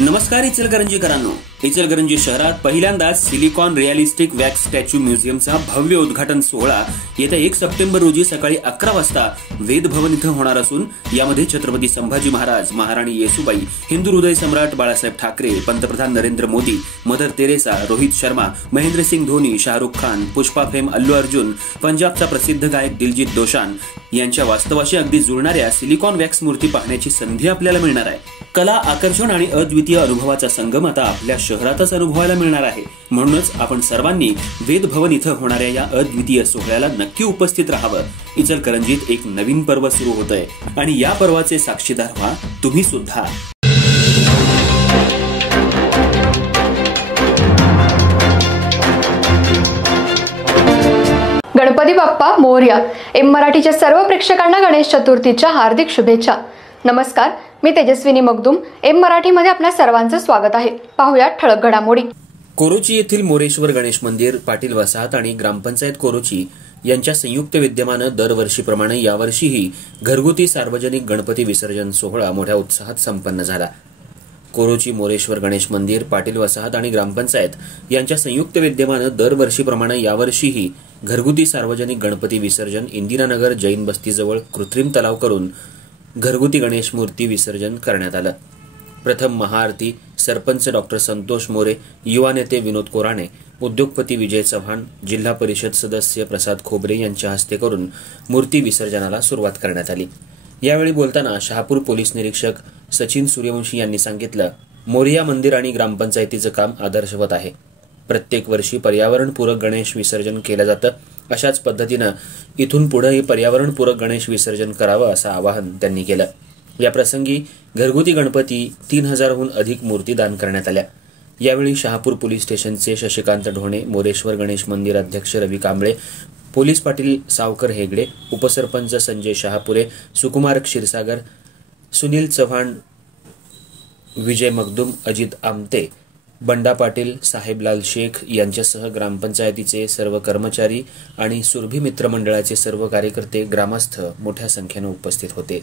नमस्कार इचलकरंजीकरांनो, इचलकरंजी शहरात पहिल्यांदाच सिलिकॉन रिअलिस्टिक वॅक्स स्टॅच्यू म्युझियमचा भव्य उद्घाटन सोहळा येत्या 1 सप्टेंबर रोजी सकाळी 11 वाजता वेद भवन इथं होणार असून यामध्ये छत्रपती संभाजी महाराज, महाराणी येसुबाई, हिंदू हृदय सम्राट बाळासाहेब ठाकरे, पंतप्रधान Narendra Modi, Mother Teresa, Rohit Sharma, Mahendra Singh Dhoni, Shahrukh Khan, Pushpa fame Allu Arjun, पंजाबचा प्रसिद्ध गायक दिलजीत दोसांझ यांच्या वास्तवाशी अगदी जुळणाऱ्या सिलिकॉन वॅक्स मूर्ती पाहण्याची संधी आपल्याला मिळणार आहे। कला, आकर्षण आणि अद्वितीय अनुभवाचा संगम आता आपल्या शहरातच अनुभवायला मिळणार आहे। म्हणूनच आपण सर्वांनी वेद भवन इथं होणाऱ्या या अद्वितीय सोहळ्याला नक्की उपस्थित राहावं। इचलकरंजीत एक नवीन पर्व सुरू होतंय आणि या पर्वाचे साक्षीदार व्हा तुम्ही सुद्धा। गणपती बाप्पा मोरया। एम मराठीच्या सर्व प्रेक्षकांना गणेश चतुर्थीच्या हार्दिक शुभेच्छा। नमस्कार, मी तेजस्विनी मगदुम। एम मराठीमध्ये आपल्या सर्वांचं स्वागत आहे। पाहूया ठळक घडामोडी। कोरोची येथील मोरेश्वर गणेश मंदिर, पाटील वसाहत आणि ग्रामपंचायत कोरोची यांच्या संयुक्त विद्यमानं दरवर्षीप्रमाणे यावर्षीही घरगुती सार्वजनिक गणपती विसर्जन सोहळा मोठ्या उत्साहात संपन्न झाला। कोरोची मोरेश्वर गणेश मंदिर, पाटील वसाहत आणि ग्रामपंचायत यांच्या संयुक्त विद्यमानं दरवर्षीप्रमाणे यावर्षीही घरगुती सार्वजनिक गणपती विसर्जन इंदिरानगर जैन बस्तीजवळ कृत्रिम तलाव करून घरगुती गणेश मूर्ती विसर्जन करण्यात आलं। प्रथम महाआरती सरपंच डॉक्टर संतोष मोरे, युवा नेते विनोद कोराणे, उद्योगपती विजय चव्हाण, जिल्हा परिषद सदस्य प्रसाद खोबरे यांच्या हस्ते करून मूर्ती विसर्जनाला सुरुवात करण्यात आली। यावेळी बोलताना शहापूर पोलीस निरीक्षक सचिन सूर्यवंशी यांनी सांगितलं, मोरया मंदिर आणि ग्रामपंचायतीचं काम आदर्शवत आहे। प्रत्येक वर्षी पर्यावरणपूरक गणेश विसर्जन केलं जातं। अशाच पद्धतीनं इथून पुढेही पर्यावरणपूरक गणेश विसर्जन करावं असं आवाहन त्यांनी केलं। या प्रसंगी घरगुती गणपती 3000हून अधिक मूर्ती दान करण्यात आल्या। यावेळी शहापूर पोलीस स्टेशनचे शशिकांत ढोणे, मोरेश्वर गणेश मंदिर अध्यक्ष रवी कांबळे, पोलीस पाटील सावकर हेगडे, उपसरपंच संजय शहापुरे, सुकुमार क्षीरसागर, सुनील चव्हाण, विजय मगदुम, अजित आमते, बंडा पाटील, साहेबलाल शेख यांच्यासह ग्रामपंचायतीचे सर्व कर्मचारी आणि सुरभी मित्र मंडळाचे सर्व कार्यकर्ते, ग्रामस्थ मोठ्या संख्येने उपस्थित होते।